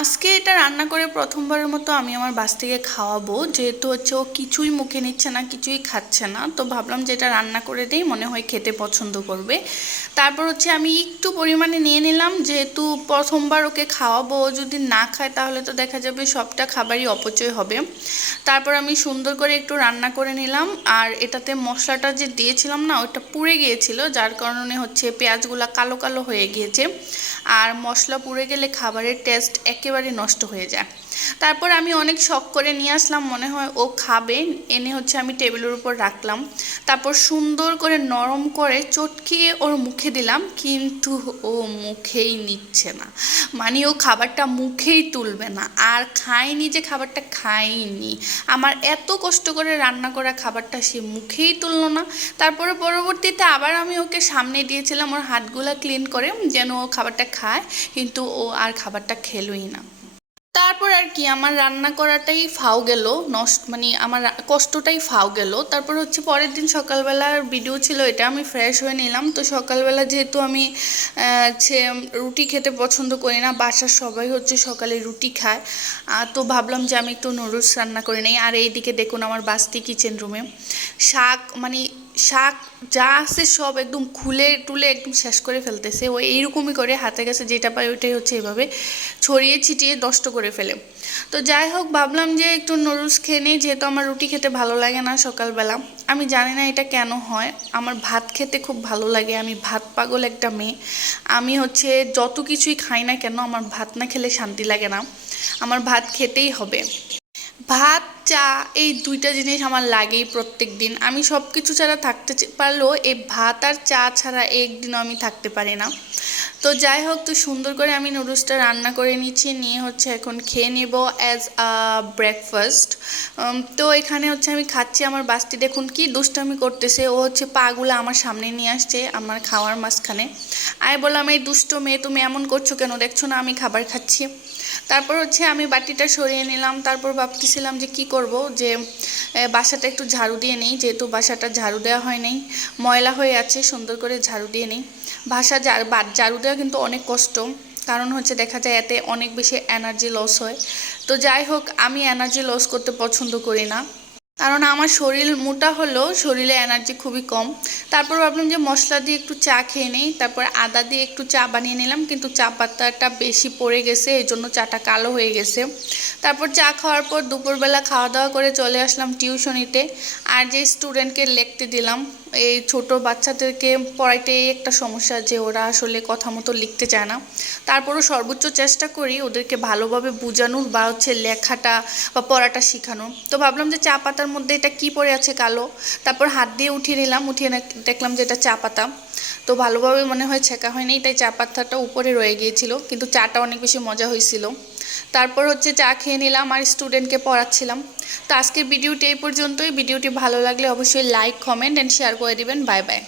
আজকে এটা রান্না করে প্রথমবারের মতো আমি আমার বাস থেকে খাওয়াবো। যেহেতু হচ্ছে ও কিছুই মুখে নিচ্ছে না, কিছুই খাচ্ছে না। তো ভাবলাম যে এটা রান্না করে দিই, মনে হয় খেতে পছন্দ করবে। তারপর হচ্ছে আমি একটু পরিমাণে নিয়ে নিলাম। যেহেতু প্রথমবার ওকে খাওয়াবো, ও যদি না খায় তাহলে তো দেখা যাবে সবটা খাবারই অপচয় হবে। তারপর আমি সুন্দর করে একটু রান্না করে নিলাম। আর এটাতে মশলাটা যে দিয়েছিলাম না, ওটা পুড়ে গিয়েছিল, যার কারণে হচ্ছে পেঁয়াজগুলো কালো কালো হয়ে গিয়েছে। আর মশলা পুড়ে গেলে খাবারের টেস্ট একেবারে নষ্ট হয়ে যায়। তারপর আমি অনেক শখ করে নিয়ে আসলাম, মনে হয় ও খাবে। এনে হচ্ছে আমি টেবিলের উপর রাখলাম। তারপর সুন্দর করে নরম করে চটকিয়ে ওর মুখে দিলাম, কিন্তু ও মুখেই নিচ্ছে না। মানে ও খাবারটা মুখেই তুলবে না। আর খায়নি যে খাবারটা খায়নি। আমার এত কষ্ট করে রান্না করা খাবারটা সে মুখেই তুললো না। তারপরে পরবর্তীতে আবার আমি ওকে সামনে দিয়েছিলাম, ওর হাতগুলা ক্লিন করে, যেন ও খাবারটা খায়, কিন্তু ও আর খাবারটা খেলোই না। তারপর আর কি, আমার রান্না করাটাই ফাও গেল, নষ্ট মানে আমার কষ্টটাই ফাও গেল। তারপর হচ্ছে পরের দিন সকালবেলার ভিডিও ছিল এটা, আমি ফ্রেশ হয়ে নিলাম। তো সকালবেলা যেহেতু আমি হচ্ছে রুটি খেতে পছন্দ করি না, বাসার সবাই হচ্ছে সকালে রুটি খায়। তো ভাবলাম যে আমি একটু নুডলস রান্না করে নিই। আর এইদিকে দেখুন আমার বাস্তি কিচেন রুমে শাক মানে শাক যা আছে সব একদম খুলে টুলে একদম শেষ করে ফেলতেছে। ও এইরকমই করে হাতে কাছে যেটা পায় ওইটাই হচ্ছে এভাবে ছড়িয়ে ছিটিয়ে নষ্ট করে ফেলে। তো যাই হোক, ভাবলাম যে একটু নুডলস খেয়ে নিই, যেহেতু আমার রুটি খেতে ভালো লাগে না সকালবেলা। আমি জানি না এটা কেন হয়। আমার ভাত খেতে খুব ভালো লাগে। আমি ভাত পাগল একটা মেয়ে। আমি হচ্ছে যত কিছুই খাই না কেন আমার ভাত না খেলে শান্তি লাগে না। আমার ভাত খেতেই হবে। ভাত, চা, এই দুইটা জিনিস আমার লাগেই প্রত্যেক দিন আমি সব কিছু ছাড়া থাকতে পারলেও এই ভাত আর চা ছাড়া একদিনও আমি থাকতে পারি না। তো যাই হোক, তো সুন্দর করে আমি নুডলসটা রান্না করে নিচ্ছি। নিয়ে হচ্ছে এখন খেয়ে নেব অ্যাজ আ ব্রেকফাস্ট তো এখানে হচ্ছে আমি খাচ্ছি আমার বাসটি। দেখুন কি দুষ্টামি করতেছে। ও হচ্ছে পাগুলো আমার সামনে নিয়ে আসছে আমার খাওয়ার মাঝখানে। আমি বললাম, এই দুষ্ট মেয়ে, তুমি এমন করছ কেন? দেখছ না, আমি খাবার খাচ্ছি। তারপর হচ্ছে আমি বাটিটা সরিয়ে নিলাম। তারপর ভাবতেছিলাম যে কি করব? যে বাসাটা একটু ঝাড়ু দিয়ে নেই। যেহেতু বাসাটা ঝাড়ু দেওয়া হয় নাই, ময়লা হয়ে আছে, সুন্দর করে ঝাড়ু দিয়ে নেই। বাসা ঝাড় ঝাড়ু দেওয়া কিন্তু অনেক কষ্ট। কারণ হচ্ছে দেখা যায় এতে অনেক বেশি এনার্জি লস হয়। তো যাই হোক, আমি এনার্জি লস করতে পছন্দ করি না। কারণ আমার শরীর মোটা হলেও শরীরে এনার্জি খুবই কম। তারপর ভাবলাম যে মশলা দিয়ে একটু চা খেয়ে নিই। তারপর আদা দিয়ে একটু চা বানিয়ে নিলাম। কিন্তু চা পাতাটা বেশি পড়ে গেছে, এই জন্য চাটা কালো হয়ে গেছে। তারপর চা খাওয়ার পর দুপুরবেলা খাওয়া দাওয়া করে চলে আসলাম টিউশনিতে। আর যে স্টুডেন্টকে লিখতে দিলাম এই ছোট বাচ্চাদেরকে পড়াইতে একটা সমস্যা যে ওরা আসলে কথা মতো লিখতে চায় না। তারপরও সর্বোচ্চ চেষ্টা করি ওদেরকে ভালোভাবে বোঝানোর বা হচ্ছে লেখাটা বা পড়াটা শেখানোর। তো ভাবলাম যে চা পাতার মধ্যে এটা কি পড়ে আছে কালো? তারপর হাত দিয়ে উঠিয়ে নিলাম, উঠিয়ে দেখলাম যে এটা চা পাতা। তো ভালোভাবে মনে হয় ছেঁকা হয়নি, তাই চা পাতাটা উপরে রয়ে গিয়েছিল। কিন্তু চাটা অনেক বেশি মজা হয়েছিল। তারপর হচ্ছে চা খেয়ে নিলাম আর স্টুডেন্টকে পড়াচ্ছিলাম। তো আজকের ভিডিওটি এই পর্যন্তই। ভিডিওটি ভালো লাগলে অবশ্যই লাইক কমেন্ট অ্যান্ড শেয়ার করে দিবেন। Bye bye